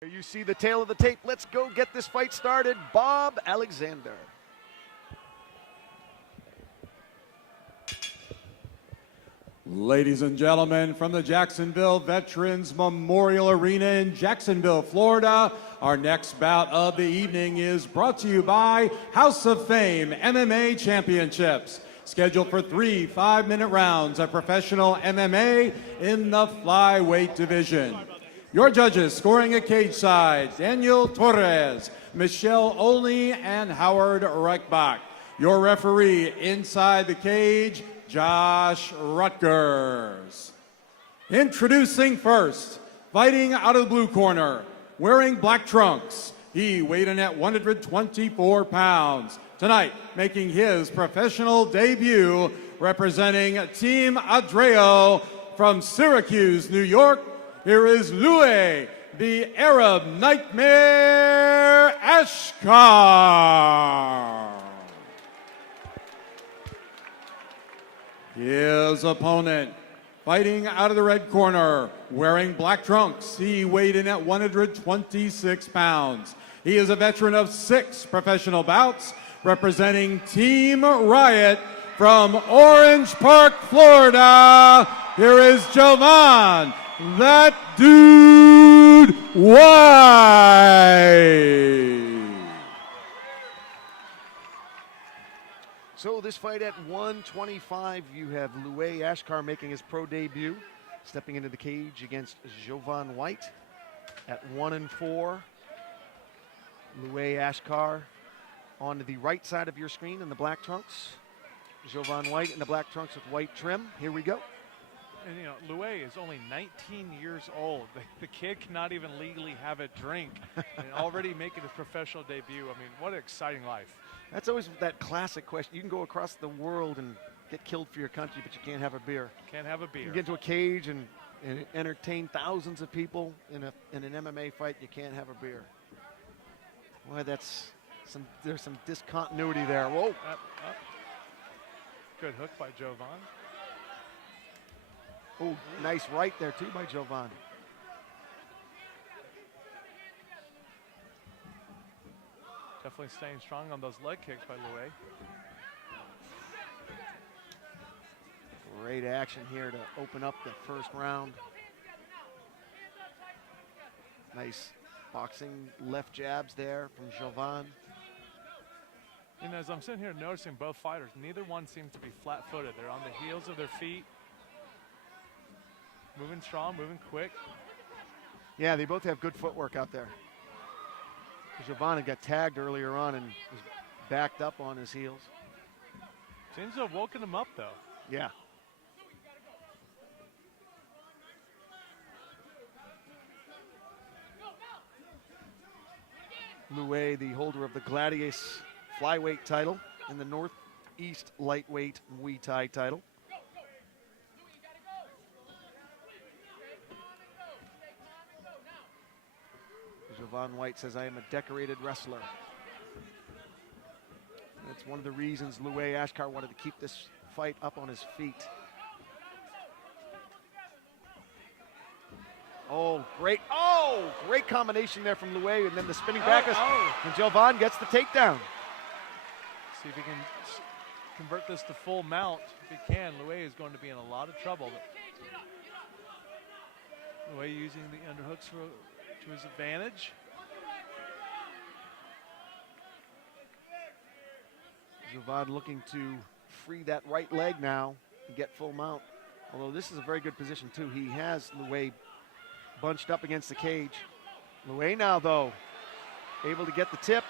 Here you see the tail of the tape. Let's go get this fight started. Bob Alexander. Ladies and gentlemen, from the Jacksonville Veterans Memorial Arena in Jacksonville, Florida, our next bout of the evening is brought to you by House of Fame MMA Championships. Scheduled for 3 5-minute rounds of professional MMA in the flyweight division. Your judges scoring at cage side, Daniel Torres, Michelle Olney, and Howard Reichbach. Your referee inside the cage, Josh Rutgers. Introducing first, fighting out of the blue corner, wearing black trunks. He weighed in at 124 pounds. Tonight, making his professional debut, representing Team Adreo from Syracuse, New York. Here is Luay, the Arab Nightmare Ashkar. His opponent, fighting out of the red corner, wearing black trunks. He weighed in at 126 pounds. He is a veteran of 6 professional bouts, representing Team Riot from Orange Park, Florida. Here is Jovan, that dude White. So this fight at 125, you have Luay Ashkar making his pro debut, stepping into the cage against Jovan White at 1-4. Luay Ashkar on the right side of your screen in the black trunks. Jovan White in the black trunks with white trim. Here we go. And you know, Luay is only 19 years old. The kid cannot even legally have a drink and already making his professional debut. I mean, what an exciting life. That's always that classic question. You can go across the world and get killed for your country, but you can't have a beer. Can't have a beer. You get into a cage and entertain thousands of people in an MMA fight, you can't have a beer. Boy, there's some discontinuity there. Whoa. Good hook by Jovan. Oh, nice right there too by Jovan. Definitely staying strong on those leg kicks by Luay. Great action here to open up the first round. Nice boxing left jabs there from Jovan. And as I'm sitting here noticing both fighters, neither one seems to be flat-footed. They're on the heels of their feet. Moving strong, moving quick. Yeah, they both have good footwork out there. Jovan had got tagged earlier on and was backed up on his heels. Seems to have woken him up, though. Yeah. Luay, the holder of the Gladius flyweight title and the Northeast lightweight Muay Thai title. Jovan White says, I am a decorated wrestler. That's one of the reasons Luay Ashkar wanted to keep this fight up on his feet. Oh, great combination there from Luay, and then the spinning back, and Jovan gets the takedown. See if he can convert this to full mount. If he can, Luay is going to be in a lot of trouble. Luay using the underhooks to his advantage. Jovan looking to free that right leg now and get full mount. Although this is a very good position too. He has Luay bunched up against the cage. Luay now though, able to get the tip.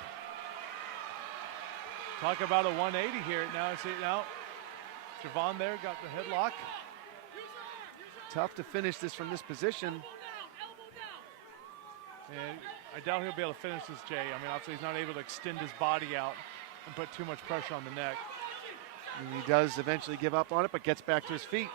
Talk about a 180 here. Now see it now. Jovan there got the headlock. Tough to finish this from this position. And I doubt he'll be able to finish this, Jay. I mean, obviously he's not able to extend his body out and put too much pressure on the neck. And he does eventually give up on it, but gets back to his feet.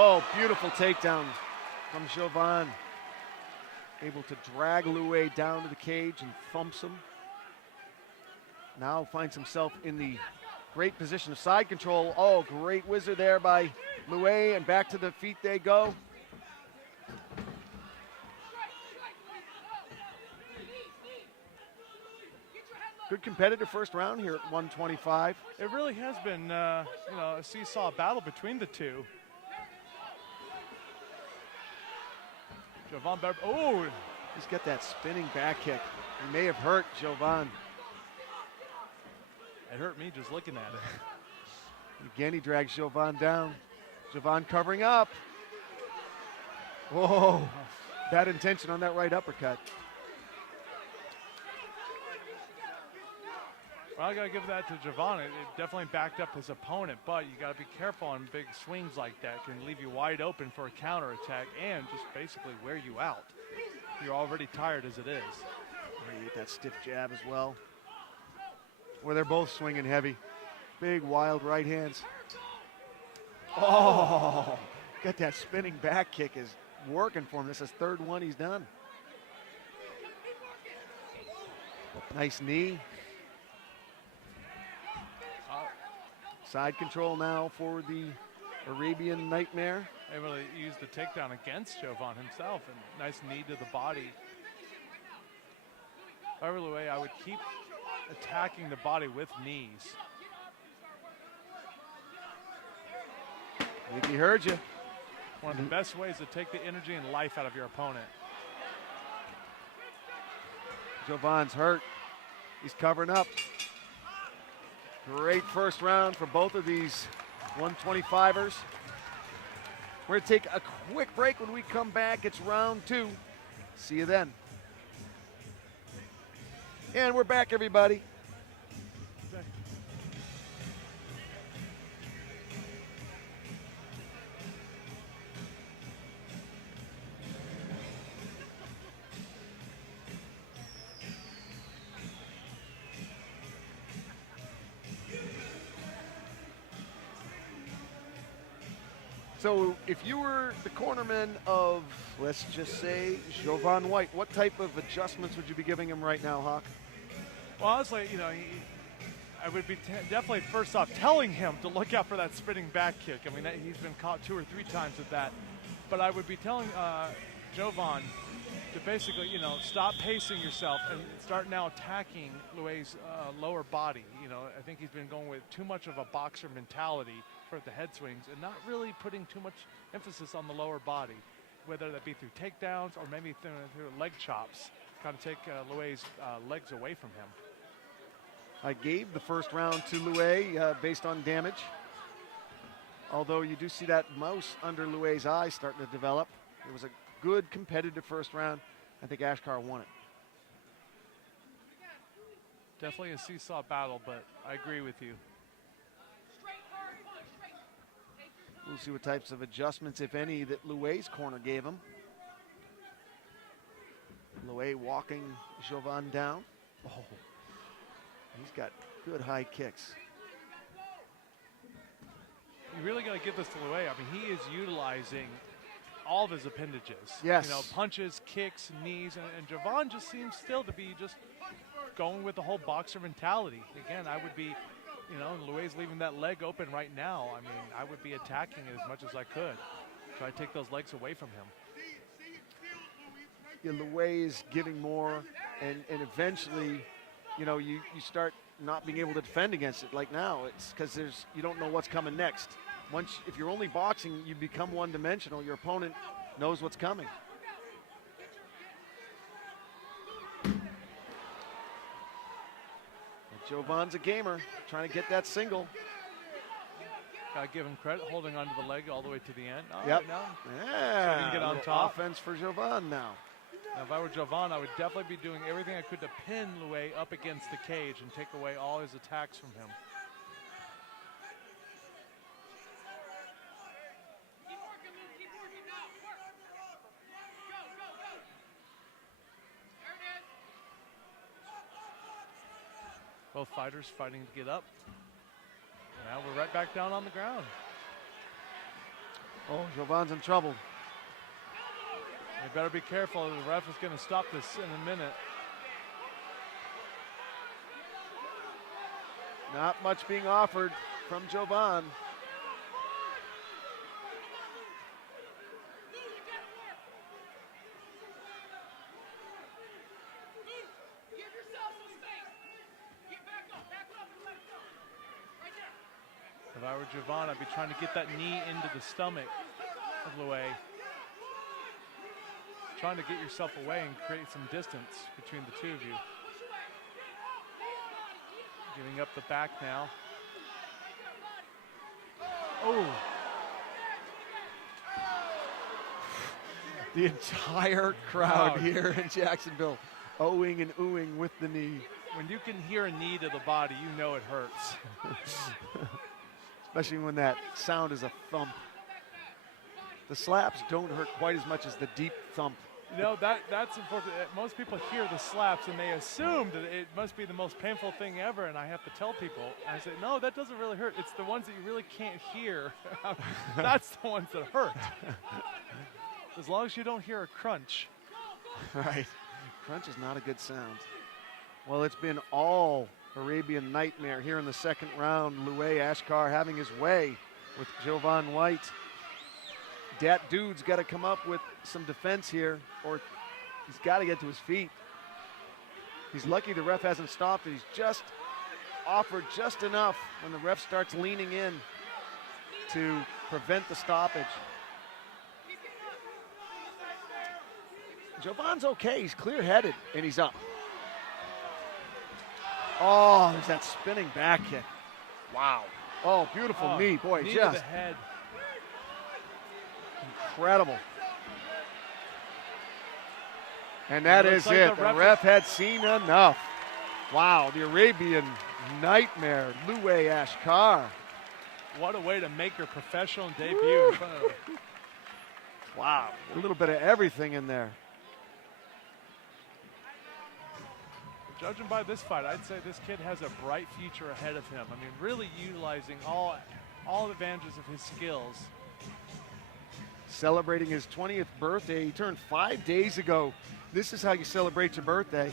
Oh, beautiful takedown from Jovan. Able to drag Luay down to the cage and thumps him. Now finds himself in the great position of side control. Oh, great whizzer there by Luay, and back to the feet they go. Good competitive first round here at 125. It really has been, a seesaw battle between the two. Jovan, oh! He's got that spinning back kick. He may have hurt Jovan. It hurt me just looking at it. Again, he drags Jovan down. Jovan covering up. Whoa, bad intention on that right uppercut. Well, I got to give that to Jovan. It definitely backed up his opponent, but you got to be careful on big swings like that. It can leave you wide open for a counterattack and just basically wear you out. You're already tired as it is. You get that stiff jab as well. Where they're both swinging heavy. Big, wild right hands. Oh, got that spinning back kick is working for him. This is third one he's done. Nice knee. Side control now for the Arabian Nightmare. Able to use the takedown against Jovan himself, and nice knee to the body. However, Luay, I would keep attacking the body with knees. I think he heard you. One of the best ways to take the energy and life out of your opponent. Jovan's hurt. He's covering up. Great first round for both of these 125ers. We're going to take a quick break. When we come back, it's round two. See you then. And we're back, everybody. So if you were the cornerman of, let's just say, Jovan White, what type of adjustments would you be giving him right now, Hawk? Well, honestly, I would be definitely first off telling him to look out for that spinning back kick. I mean, he's been caught 2 or 3 times at that. But I would be telling Jovan to basically, stop pacing yourself and start now attacking Luay's lower body. I think he's been going with too much of a boxer mentality for the head swings and not really putting too much emphasis on the lower body, whether that be through takedowns or maybe through leg chops, kind of take Luay's legs away from him. I gave the first round to Luay based on damage. Although you do see that mouse under Luay's eye starting to develop. It was a good competitive first round. I think Ashkar won it. Definitely a seesaw battle, but I agree with you. We'll see what types of adjustments, if any, that Luay's corner gave him. Luay walking Jovan down. Oh, he's got good high kicks. You really got to give this to Luay. I mean, he is utilizing all of his appendages. Yes. Punches, kicks, knees, and Jovan just seems still to be just going with the whole boxer mentality. Again, I would be, Luay's leaving that leg open right now. I mean, I would be attacking it as much as I could. Try to take those legs away from him. Yeah, Luay is giving more, and eventually, you start not being able to defend against it. Like now, it's because you don't know what's coming next. If you're only boxing, you become one-dimensional. Your opponent knows what's coming. Jovan's a gamer, trying to get that single. Gotta give him credit, holding onto the leg all the way to the end. Oh, Yep. Now, Yeah. so he can get on top. Offense for Jovan now. Now, if I were Jovan, I would definitely be doing everything I could to pin Luay up against the cage and take away all his attacks from him. Both fighters fighting to get up. Now we're right back down on the ground. Oh, Jovan's in trouble. You better be careful. The ref is going to stop this in a minute. Not much being offered from Jovan. If I were Jovan, I'd be trying to get that knee into the stomach of Luay. Trying to get yourself away and create some distance between the two of you. Giving up the back now. Oh. The entire crowd here in Jacksonville owing and oohing with the knee. When you can hear a knee to the body, you know it hurts. Especially when that sound is a thump. The slaps don't hurt quite as much as the deep thump. You know, that's important. Most people hear the slaps and they assume that it must be the most painful thing ever, and I have to tell people, I say, no, that doesn't really hurt. It's the ones that you really can't hear. That's the ones that hurt. As long as you don't hear a crunch. Right. Crunch is not a good sound. Well, it's been all Arabian nightmare here in the second round. Luay Ashkar having his way with Jovan White. Dat dude's got to come up with some defense here, or he's got to get to his feet. He's lucky the ref hasn't stopped it. He's just offered just enough when the ref starts leaning in to prevent the stoppage. Jovan's okay. He's clear-headed, and he's up. Oh, there's that spinning back kick. Wow. Oh, beautiful knee. Boy, knee just to the head. Incredible. And that is like it. the The ref had seen enough. Wow, the Arabian nightmare, Luay Ashkar. What a way to make your professional debut in front of Wow, a little bit of everything in there. Judging by this fight, I'd say this kid has a bright future ahead of him. I mean, really utilizing all the advantages of his skills. Celebrating his 20th birthday. He turned 5 days ago. This is how you celebrate your birthday.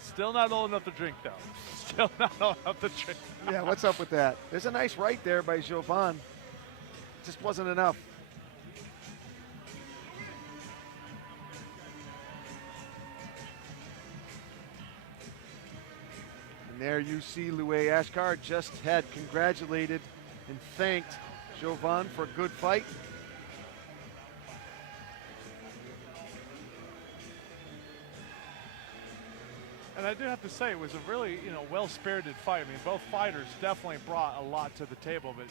Still not old enough to drink, though. Still not old enough to drink. Yeah, what's up with that? There's a nice right there by Jovan. Just wasn't enough. And there you see Luay Ashkar just had congratulated and thanked Jovan for a good fight. And I do have to say, it was a really, well-spirited fight. I mean, both fighters definitely brought a lot to the table, but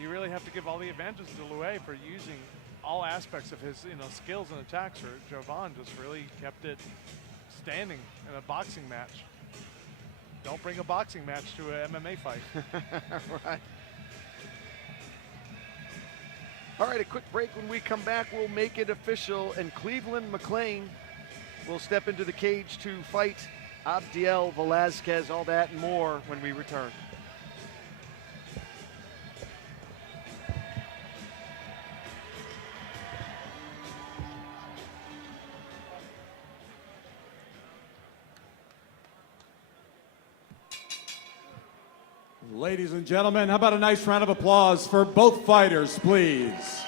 you really have to give all the advantages to Luay for using all aspects of his, skills and attacks. Or Jovan just really kept it standing in a boxing match. Don't bring a boxing match to an MMA fight. Right. All right, a quick break. When we come back, we'll make it official, and Cleveland McLean will step into the cage to fight Abdiel Velazquez. All that and more when we return. Ladies and gentlemen, how about a nice round of applause for both fighters, please?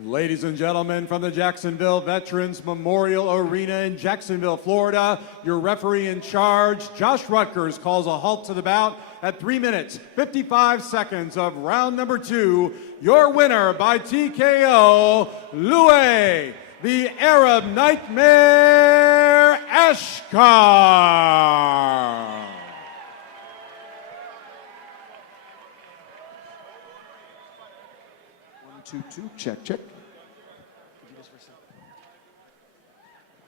Ladies and gentlemen, from the Jacksonville Veterans Memorial Arena in Jacksonville, Florida, your referee in charge, Josh Rutgers, calls a halt to the bout at 3 minutes, 55 seconds of round number 2. Your winner by TKO, Luay, the Arab Nightmare, Ashkar. 1, 2, 2, check, check.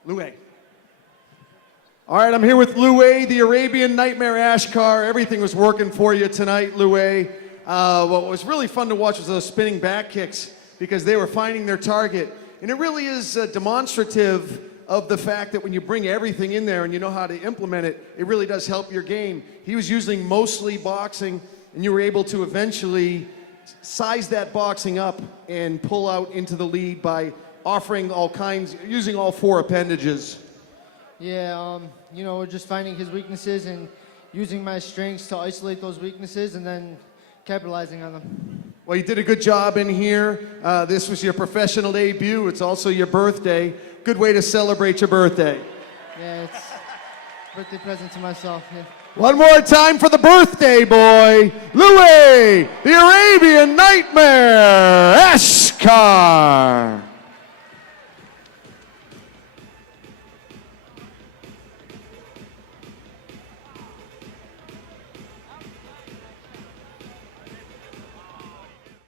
Luay. All right, I'm here with Luay, the Arabian Nightmare Ashkar. Everything was working for you tonight, Luay. What was really fun to watch was those spinning back kicks because they were finding their target. And it really is demonstrative of the fact that when you bring everything in there and you know how to implement it, it really does help your game. He was using mostly boxing, and you were able to eventually size that boxing up and pull out into the lead by offering all kinds, using all 4 appendages. Yeah, you know, just finding his weaknesses and using my strengths to isolate those weaknesses and then capitalizing on them. Well, you did a good job in here. This was your professional debut. It's also your birthday. Good way to celebrate your birthday. Yeah, it's a birthday present to myself. Yeah. One more time for the birthday boy, Luay, the Arabian Nightmare, Ashkar.